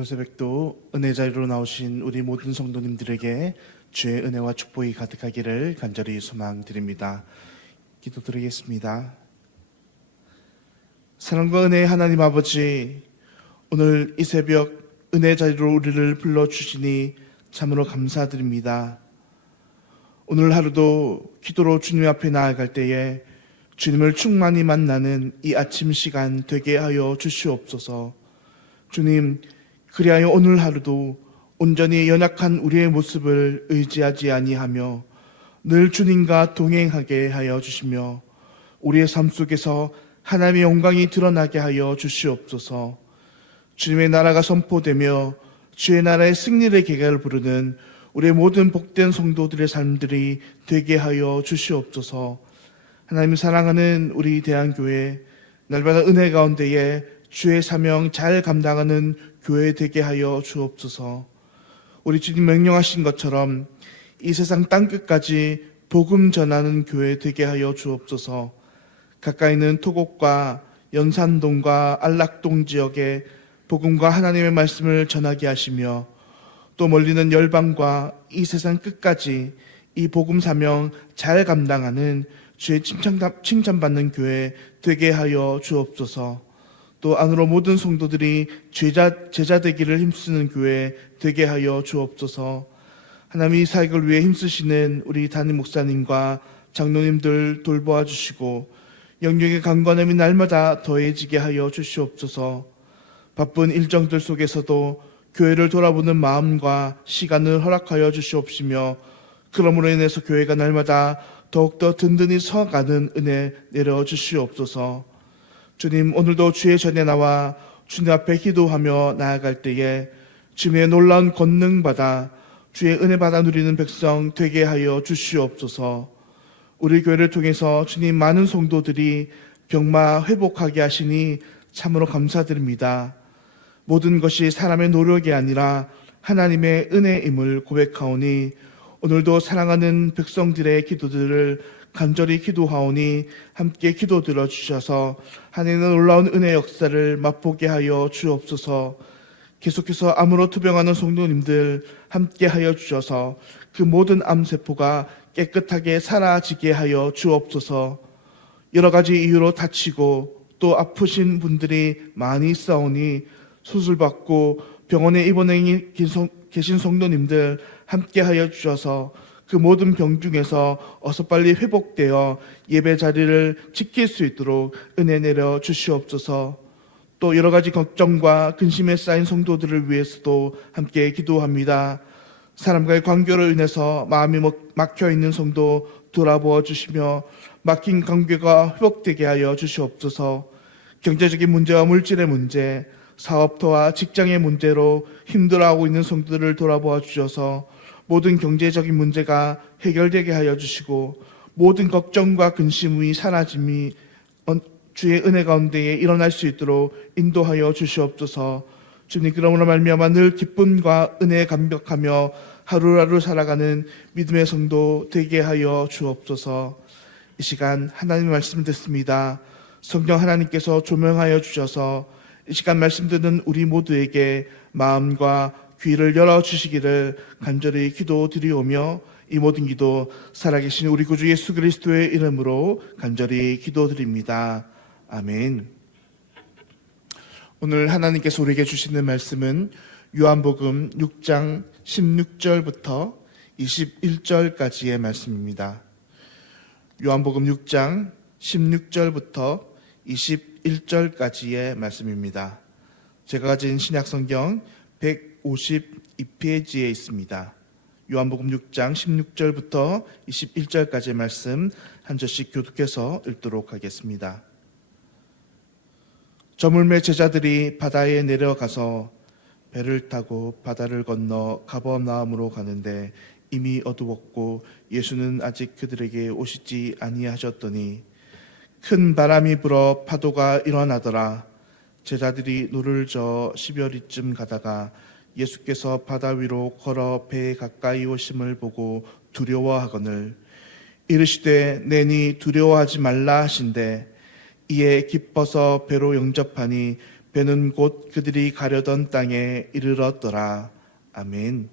오늘 새벽도 은혜 자리로 나오신 우리 모든 성도님들에게 주의 은혜와 축복이 가득하기를 간절히 소망드립니다. 기도드리겠습니다. 사랑과 은혜의 하나님 아버지, 오늘 이 새벽 은혜 자리로 우리를 불러주시니 참으로 감사드립니다. 오늘 하루도 기도로 주님 앞에 나아갈 때에 주님을 충만히 만나는 이 아침 시간 되게 하여 주시옵소서. 주님, 그리하여 오늘 하루도 온전히 연약한 우리의 모습을 의지하지 아니하며 늘 주님과 동행하게 하여 주시며 우리의 삶 속에서 하나님의 영광이 드러나게 하여 주시옵소서. 주님의 나라가 선포되며 주의 나라의 승리의 계가를 부르는 우리의 모든 복된 성도들의 삶들이 되게 하여 주시옵소서. 하나님 사랑하는 우리 대한교회, 날마다 은혜 가운데에 주의 사명 잘 감당하는 교회 되게 하여 주옵소서. 우리 주님 명령하신 것처럼 이 세상 땅끝까지 복음 전하는 교회 되게 하여 주옵소서. 가까이 있는 토곡과 연산동과 안락동 지역에 복음과 하나님의 말씀을 전하게 하시며 또 멀리는 열방과 이 세상 끝까지 이 복음 사명 잘 감당하는 주의 칭찬받는 교회 되게 하여 주옵소서. 또 안으로 모든 성도들이 제자 되기를 힘쓰는 교회 되게 하여 주옵소서. 하나님 이 사역을 위해 힘쓰시는 우리 담임 목사님과 장로님들 돌보아 주시고 영역의 강건함이 날마다 더해지게 하여 주시옵소서. 바쁜 일정들 속에서도 교회를 돌아보는 마음과 시간을 허락하여 주시옵시며 그러므로 인해서 교회가 날마다 더욱더 든든히 서가는 은혜 내려 주시옵소서. 주님, 오늘도 주의 전에 나와 주님 앞에 기도하며 나아갈 때에 주님의 놀라운 권능 받아 주의 은혜 받아 누리는 백성 되게 하여 주시옵소서. 우리 교회를 통해서 주님 많은 성도들이 병마 회복하게 하시니 참으로 감사드립니다. 모든 것이 사람의 노력이 아니라 하나님의 은혜임을 고백하오니 오늘도 사랑하는 백성들의 기도들을 간절히 기도하오니 함께 기도 들어주셔서 하나님의 놀라운 은혜 역사를 맛보게 하여 주옵소서. 계속해서 암으로 투병하는 성도님들 함께 하여 주셔서 그 모든 암세포가 깨끗하게 사라지게 하여 주옵소서. 여러 가지 이유로 다치고 또 아프신 분들이 많이 있사오니 수술받고 병원에 입원해 계신 성도님들 함께 하여 주셔서 그 모든 병 중에서 어서 빨리 회복되어 예배 자리를 지킬 수 있도록 은혜 내려 주시옵소서. 또 여러 가지 걱정과 근심에 쌓인 성도들을 위해서도 함께 기도합니다. 사람과의 관계로 인해서 마음이 막혀 있는 성도 돌아보아 주시며 막힌 관계가 회복되게 하여 주시옵소서. 경제적인 문제와 물질의 문제, 사업터와 직장의 문제로 힘들어하고 있는 성도들을 돌아보아 주셔서 모든 경제적인 문제가 해결되게 하여 주시고 모든 걱정과 근심이 사라짐이 주의 은혜 가운데에 일어날 수 있도록 인도하여 주시옵소서. 주님, 그러므로 말미암아 늘 기쁨과 은혜에 감격하며 하루하루 살아가는 믿음의 성도 되게 하여 주옵소서. 이 시간 하나님의 말씀 듣습니다. 성령 하나님께서 조명하여 주셔서 이 시간 말씀 듣는 우리 모두에게 마음과 귀를 열어주시기를 간절히 기도드리오며 이 모든 기도 살아계신 우리 구주 예수 그리스도의 이름으로 간절히 기도드립니다. 아멘. 오늘 하나님께서 우리에게 주시는 말씀은 요한복음 6장 16절부터 21절까지의 말씀입니다. 요한복음 6장 16절부터 21절까지의 말씀입니다. 제가 가진 신약성경 152페이지에 있습니다. 요한복음 6장 16절부터 21절까지의 말씀 한 절씩 교독해서 읽도록 하겠습니다. 저물매 제자들이 바다에 내려가서 배를 타고 바다를 건너 가버나움으로 가는데 이미 어두웠고 예수는 아직 그들에게 오시지 아니하셨더니 큰 바람이 불어 파도가 일어나더라. 제자들이 노를 저어 10여리쯤 가다가 예수께서 바다 위로 걸어 배에 가까이 오심을 보고 두려워하거늘 이르시되 내니 두려워하지 말라 하신대 이에 기뻐서 배로 영접하니 배는 곧 그들이 가려던 땅에 이르렀더라. 아멘.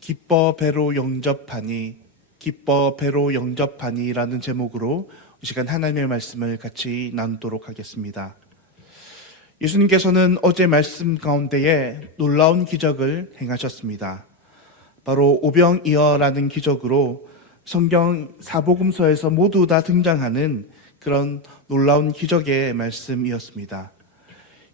기뻐 배로 영접하니, 기뻐 배로 영접하니라는 제목으로 이 시간 하나님의 말씀을 같이 나누도록 하겠습니다. 예수님께서는 어제 말씀 가운데에 놀라운 기적을 행하셨습니다. 바로 오병이어라는 기적으로 성경 사복음서에서 모두 다 등장하는 그런 놀라운 기적의 말씀이었습니다.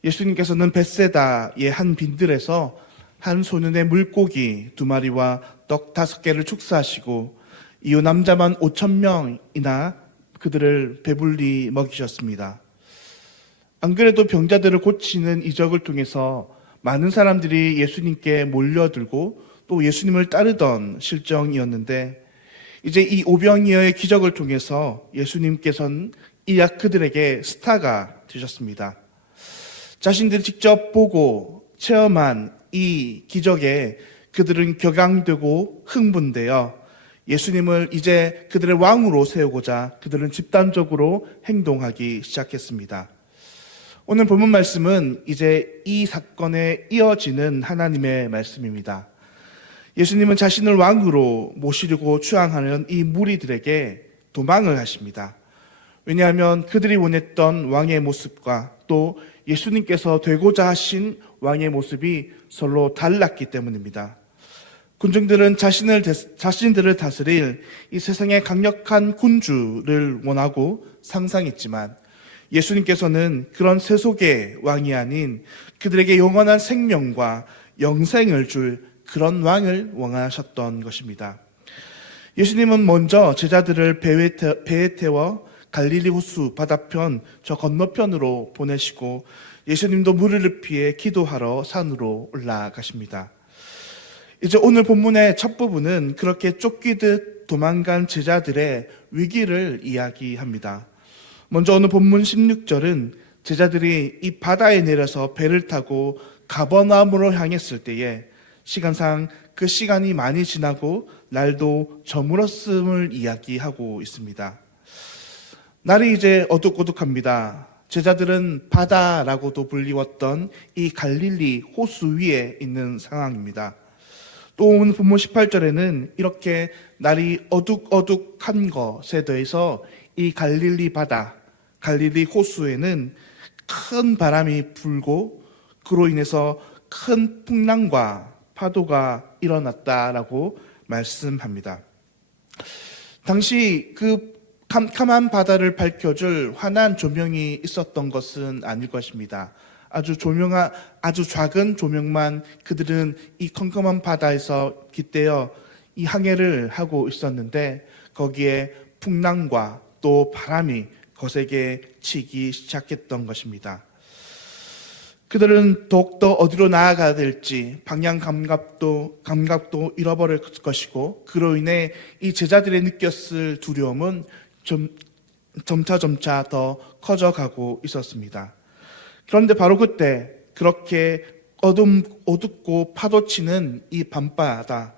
예수님께서는 벳세다의 한 빈들에서 한 소년의 물고기 2마리와 떡 5개를 축사하시고 이후 남자만 5,000명이나 그들을 배불리 먹이셨습니다. 안 그래도 병자들을 고치는 이적을 통해서 많은 사람들이 예수님께 몰려들고 또 예수님을 따르던 실정이었는데, 이제 이 오병이어의 기적을 통해서 예수님께서는 그들에게 스타가 되셨습니다. 자신들이 직접 보고 체험한 이 기적에 그들은 격앙되고 흥분되어 예수님을 이제 그들의 왕으로 세우고자 그들은 집단적으로 행동하기 시작했습니다. 오늘 본문 말씀은 이제 이 사건에 이어지는 하나님의 말씀입니다. 예수님은 자신을 왕으로 모시려고 추앙하는 이 무리들에게 도망을 하십니다. 왜냐하면 그들이 원했던 왕의 모습과 또 예수님께서 되고자 하신 왕의 모습이 서로 달랐기 때문입니다. 군중들은 자신들을 다스릴 이 세상의 강력한 군주를 원하고 상상했지만, 예수님께서는 그런 세속의 왕이 아닌 그들에게 영원한 생명과 영생을 줄 그런 왕을 원하셨던 것입니다. 예수님은 먼저 제자들을 배에 태워 갈릴리 호수 바다편 저 건너편으로 보내시고 예수님도 무리를 피해 기도하러 산으로 올라가십니다. 이제 오늘 본문의 첫 부분은 그렇게 쫓기듯 도망간 제자들의 위기를 이야기합니다. 먼저 오늘 본문 16절은 제자들이 이 바다에 내려서 배를 타고 가버나움으로 향했을 때에 시간상 그 시간이 많이 지나고 날도 저물었음을 이야기하고 있습니다. 날이 이제 어둑어둑합니다. 제자들은 바다라고도 불리웠던 이 갈릴리 호수 위에 있는 상황입니다. 또 오늘 본문 18절에는 이렇게 날이 어둑어둑한 것에 더해서 이 갈릴리 바다, 갈릴리 호수에는 큰 바람이 불고 그로 인해서 큰 풍랑과 파도가 일어났다라고 말씀합니다. 당시 그 캄캄한 바다를 밝혀줄 환한 조명이 있었던 것은 아닐 것입니다. 아주 작은 조명만 그들은 이 컴컴한 바다에서 깃대어 이 항해를 하고 있었는데, 거기에 풍랑과 또 바람이 거세게 치기 시작했던 것입니다. 그들은 더욱더 어디로 나아가야 될지 방향 감각도 잃어버릴 것이고, 그로 인해 이 제자들이 느꼈을 두려움은 점차 더 커져가고 있었습니다. 그런데 바로 그때 그렇게 어둡고 파도치는 이 밤바다,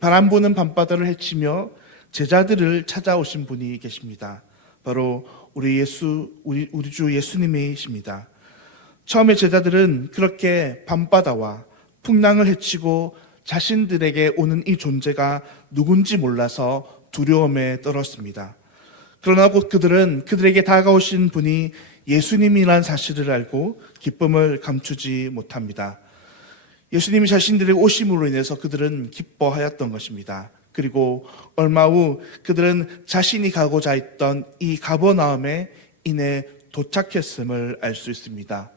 바람 부는 밤바다를 헤치며 제자들을 찾아오신 분이 계십니다. 바로 우리 주 예수님이십니다. 처음에 제자들은 그렇게 밤바다와 풍랑을 헤치고 자신들에게 오는 이 존재가 누군지 몰라서 두려움에 떨었습니다. 그러나 곧 그들은 그들에게 다가오신 분이 예수님이란 사실을 알고 기쁨을 감추지 못합니다. 예수님이 자신들의 오심으로 인해서 그들은 기뻐하였던 것입니다. 그리고 얼마 후 그들은 자신이 가고자 했던 이 가버나움에 이내 도착했음을 알 수 있습니다.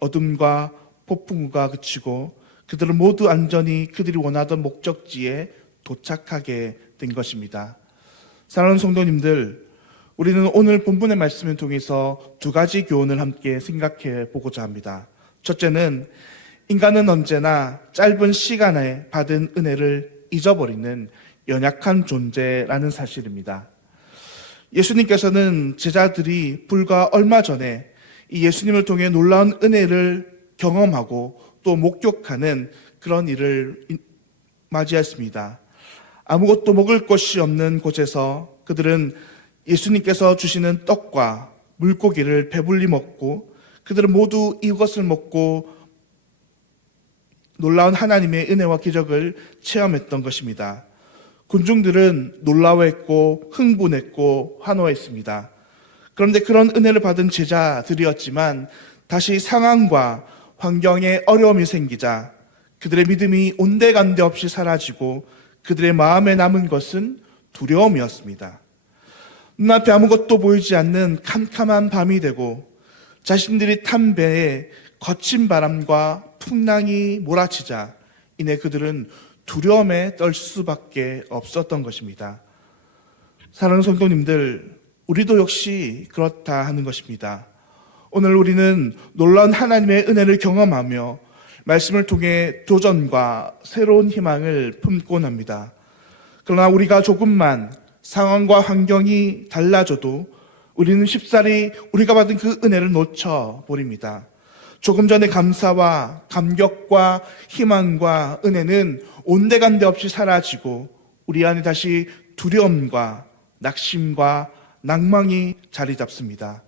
어둠과 폭풍우가 그치고 그들은 모두 안전히 그들이 원하던 목적지에 도착하게 된 것입니다. 사랑하는 성도님들, 우리는 오늘 본문의 말씀을 통해서 2가지 교훈을 함께 생각해 보고자 합니다. 첫째는 인간은 언제나 짧은 시간에 받은 은혜를 잊어버리는 연약한 존재라는 사실입니다. 예수님께서는 제자들이 불과 얼마 전에 이 예수님을 통해 놀라운 은혜를 경험하고 또 목격하는 그런 일을 맞이했습니다. 아무것도 먹을 것이 없는 곳에서 그들은 예수님께서 주시는 떡과 물고기를 배불리 먹고 그들은 모두 이것을 먹고 놀라운 하나님의 은혜와 기적을 체험했던 것입니다. 군중들은 놀라워했고 흥분했고 환호했습니다. 그런데 그런 은혜를 받은 제자들이었지만 다시 상황과 환경에 어려움이 생기자 그들의 믿음이 온데간데 없이 사라지고 그들의 마음에 남은 것은 두려움이었습니다. 눈앞에 아무것도 보이지 않는 캄캄한 밤이 되고 자신들이 탄 배에 거친 바람과 풍랑이 몰아치자 이내 그들은 두려움에 떨 수밖에 없었던 것입니다. 사랑하는 성도님들, 우리도 역시 그렇다 하는 것입니다. 오늘 우리는 놀라운 하나님의 은혜를 경험하며 말씀을 통해 도전과 새로운 희망을 품곤 합니다. 그러나 우리가 조금만 상황과 환경이 달라져도 우리는 쉽사리 우리가 받은 그 은혜를 놓쳐버립니다. 조금 전에 감사와 감격과 희망과 은혜는 온데간데 없이 사라지고 우리 안에 다시 두려움과 낙심과 낭망이 자리 잡습니다.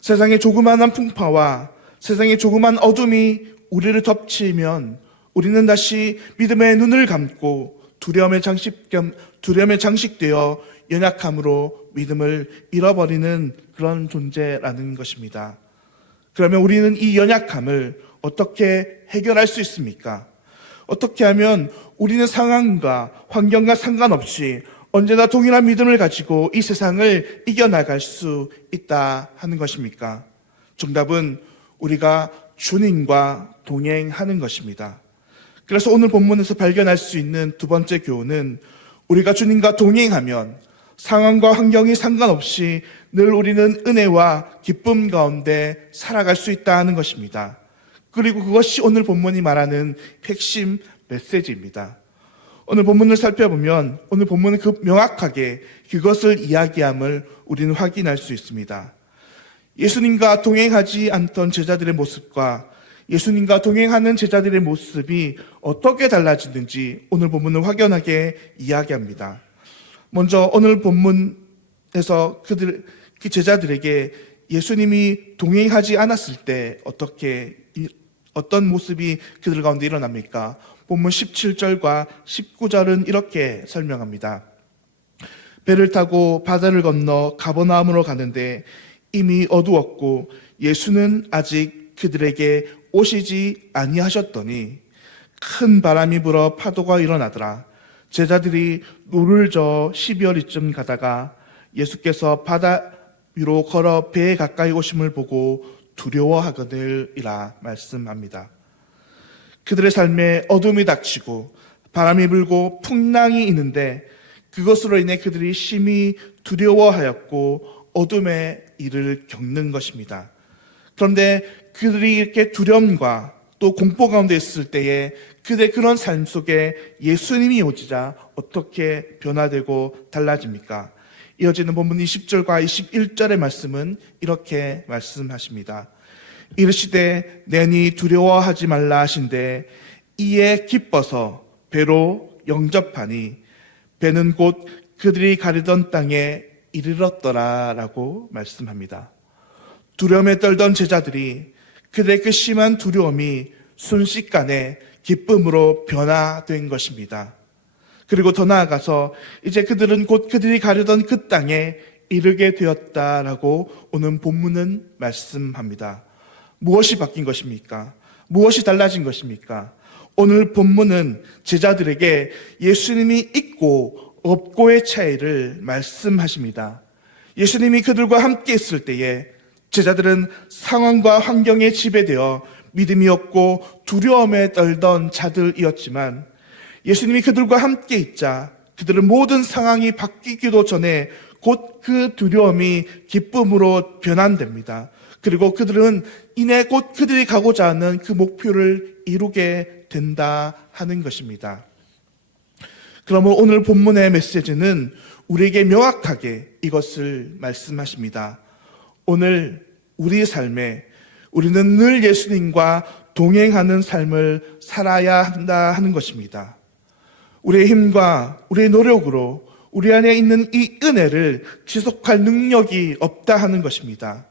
세상의 조그마한 풍파와 세상의 조그마한 어둠이 우리를 덮치면 우리는 다시 믿음의 눈을 감고 두려움에 장식되어 연약함으로 믿음을 잃어버리는 그런 존재라는 것입니다. 그러면 우리는 이 연약함을 어떻게 해결할 수 있습니까? 어떻게 하면 우리는 상황과 환경과 상관없이 언제나 동일한 믿음을 가지고 이 세상을 이겨나갈 수 있다 하는 것입니까? 정답은 우리가 주님과 동행하는 것입니다. 그래서 오늘 본문에서 발견할 수 있는 두 번째 교훈은 우리가 주님과 동행하면 상황과 환경이 상관없이 늘 우리는 은혜와 기쁨 가운데 살아갈 수 있다 하는 것입니다. 그리고 그것이 오늘 본문이 말하는 핵심 메시지입니다. 오늘 본문을 살펴보면 오늘 본문은 명확하게 그것을 이야기함을 우리는 확인할 수 있습니다. 예수님과 동행하지 않던 제자들의 모습과 예수님과 동행하는 제자들의 모습이 어떻게 달라지는지 오늘 본문은 확연하게 이야기합니다. 먼저 오늘 본문에서 그 제자들에게 예수님이 동행하지 않았을 때 어떤 모습이 그들 가운데 일어납니까? 본문 17절과 19절은 이렇게 설명합니다. 배를 타고 바다를 건너 가버나움으로 가는데 이미 어두웠고 예수는 아직 그들에게 오시지 아니하셨더니 큰 바람이 불어 파도가 일어나더라. 제자들이 노를 저어 12월이쯤 가다가 예수께서 바다 위로 걸어 배에 가까이 오심을 보고 두려워하거늘이라 말씀합니다. 그들의 삶에 어둠이 닥치고 바람이 불고 풍랑이 있는데 그것으로 인해 그들이 심히 두려워하였고 어둠의 일을 겪는 것입니다. 그런데 그들이 이렇게 두려움과 또 공포 가운데 있을 때에 그들의 그런 삶 속에 예수님이 오시자 어떻게 변화되고 달라집니까? 이어지는 본문 20절과 21절의 말씀은 이렇게 말씀하십니다. 이르시되 내니 두려워하지 말라 하신대 이에 기뻐서 배로 영접하니 배는 곧 그들이 가려던 땅에 이르렀더라 라고 말씀합니다. 두려움에 떨던 제자들이 그들의 그 심한 두려움이 순식간에 기쁨으로 변화된 것입니다. 그리고 더 나아가서 이제 그들은 곧 그들이 가려던 그 땅에 이르게 되었다라고 오늘 본문은 말씀합니다. 무엇이 바뀐 것입니까? 무엇이 달라진 것입니까? 오늘 본문은 제자들에게 예수님이 있고 없고의 차이를 말씀하십니다. 예수님이 그들과 함께 있을 때에 제자들은 상황과 환경에 지배되어 믿음이 없고 두려움에 떨던 자들이었지만 예수님이 그들과 함께 있자 그들은 모든 상황이 바뀌기도 전에 곧 그 두려움이 기쁨으로 변환됩니다. 그리고 그들은 이내 곧 그들이 가고자 하는 그 목표를 이루게 된다 하는 것입니다. 그러면 오늘 본문의 메시지는 우리에게 명확하게 이것을 말씀하십니다. 오늘 우리의 삶에 우리는 늘 예수님과 동행하는 삶을 살아야 한다 하는 것입니다. 우리의 힘과 우리의 노력으로 우리 안에 있는 이 은혜를 지속할 능력이 없다 하는 것입니다.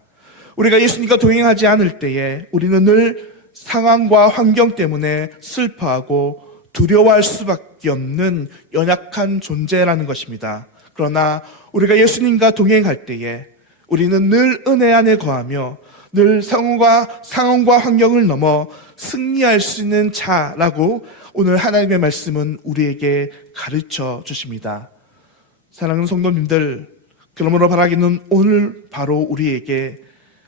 우리가 예수님과 동행하지 않을 때에 우리는 늘 상황과 환경 때문에 슬퍼하고 두려워할 수밖에 없는 연약한 존재라는 것입니다. 그러나 우리가 예수님과 동행할 때에 우리는 늘 은혜 안에 거하며 늘 상황과 환경을 넘어 승리할 수 있는 자라고 오늘 하나님의 말씀은 우리에게 가르쳐 주십니다. 사랑하는 성도님들, 그러므로 바라기는 오늘 바로 우리에게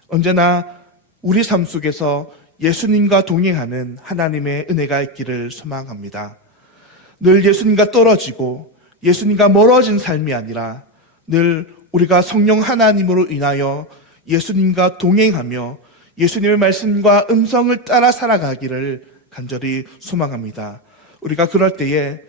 언제나 우리 삶 속에서 예수님과 동행하는 하나님의 은혜가 있기를 소망합니다. 늘 예수님과 떨어지고 예수님과 멀어진 삶이 아니라 늘 우리가 성령 하나님으로 인하여 예수님과 동행하며 예수님의 말씀과 음성을 따라 살아가기를 간절히 소망합니다. 우리가 그럴 때에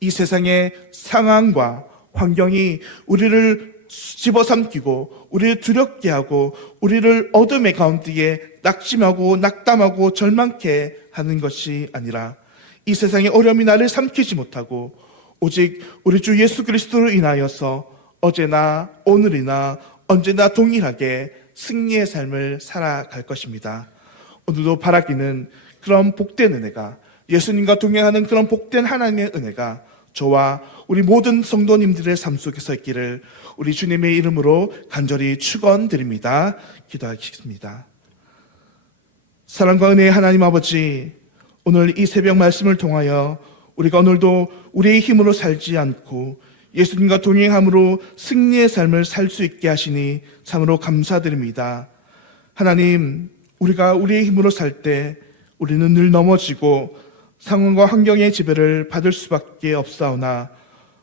이 세상의 상황과 환경이 우리를 집어삼키고 우리를 두렵게 하고 우리를 어둠의 가운데에 낙심하고 낙담하고 절망케 하는 것이 아니라 이 세상의 어려움이 나를 삼키지 못하고 오직 우리 주 예수 그리스도로 인하여서 어제나 오늘이나 언제나 동일하게 승리의 삶을 살아갈 것입니다. 오늘도 바라기는 그런 복된 은혜가, 예수님과 동행하는 그런 복된 하나님의 은혜가 저와 우리 모든 성도님들의 삶 속에서 있기를 우리 주님의 이름으로 간절히 축원드립니다. 기도하겠습니다. 사랑과 은혜의 하나님 아버지, 오늘 이 새벽 말씀을 통하여 우리가 오늘도 우리의 힘으로 살지 않고 예수님과 동행함으로 승리의 삶을 살 수 있게 하시니 참으로 감사드립니다. 하나님, 우리가 우리의 힘으로 살 때 우리는 늘 넘어지고 상황과 환경의 지배를 받을 수밖에 없사오나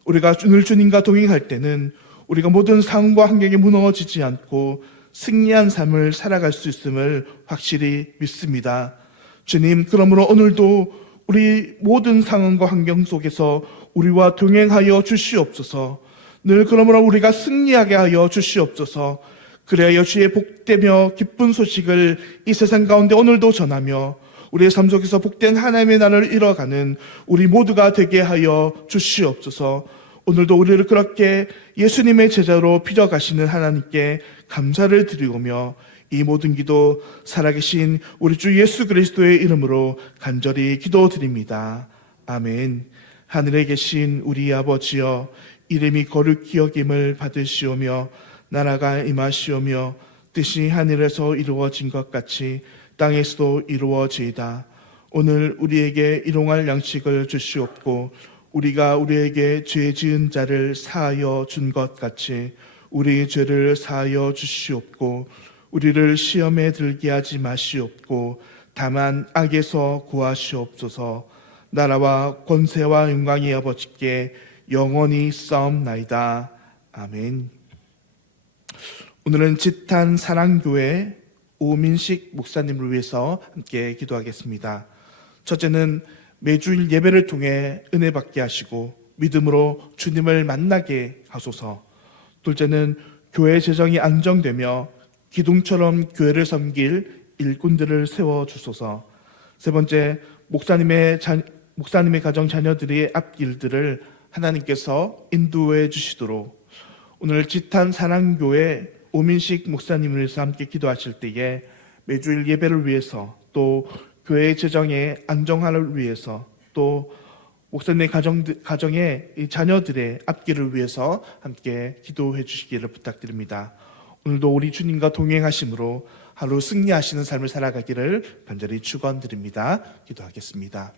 우리가 늘 주님과 동행할 때는 우리가 모든 상황과 환경에 무너지지 않고 승리한 삶을 살아갈 수 있음을 확실히 믿습니다. 주님, 그러므로 오늘도 우리 모든 상황과 환경 속에서 우리와 동행하여 주시옵소서. 늘 그러므로 우리가 승리하게 하여 주시옵소서. 그래야 주의 복되며 기쁜 소식을 이 세상 가운데 오늘도 전하며 우리의 삶 속에서 복된 하나님의 나라를 이뤄가는 우리 모두가 되게 하여 주시옵소서. 오늘도 우리를 그렇게 예수님의 제자로 빚어가시는 하나님께 감사를 드리오며 이 모든 기도 살아계신 우리 주 예수 그리스도의 이름으로 간절히 기도드립니다. 아멘. 하늘에 계신 우리 아버지여, 이름이 거룩히 여김을 받으시오며 나라가 임하시오며 뜻이 하늘에서 이루어진 것 같이 땅에서도 이루어지이다. 오늘 우리에게 일용할 양식을 주시옵고 우리가 우리에게 죄 지은 자를 사하여 준 것 같이 우리 죄를 사하여 주시옵고 우리를 시험에 들게 하지 마시옵고 다만 악에서 구하시옵소서. 나라와 권세와 영광이 아버지께 영원히 싸움나이다. 아멘. 오늘은 지탄 사랑교회 오민식 목사님을 위해서 함께 기도하겠습니다. 첫째는 매주일 예배를 통해 은혜 받게 하시고 믿음으로 주님을 만나게 하소서. 둘째는 교회 재정이 안정되며 기둥처럼 교회를 섬길 일꾼들을 세워주소서. 세 번째, 목사님의 가정 자녀들의 앞길들을 하나님께서 인도해 주시도록 오늘 지탄 사랑교회 오민식 목사님을 위해서 함께 기도하실 때에 매주일 예배를 위해서 또 교회 재정의 안정화를 위해서 또 목사님의 가정의 자녀들의 앞길을 위해서 함께 기도해 주시기를 부탁드립니다. 오늘도 우리 주님과 동행하심으로 하루 승리하시는 삶을 살아가기를 간절히 축원드립니다. 기도하겠습니다.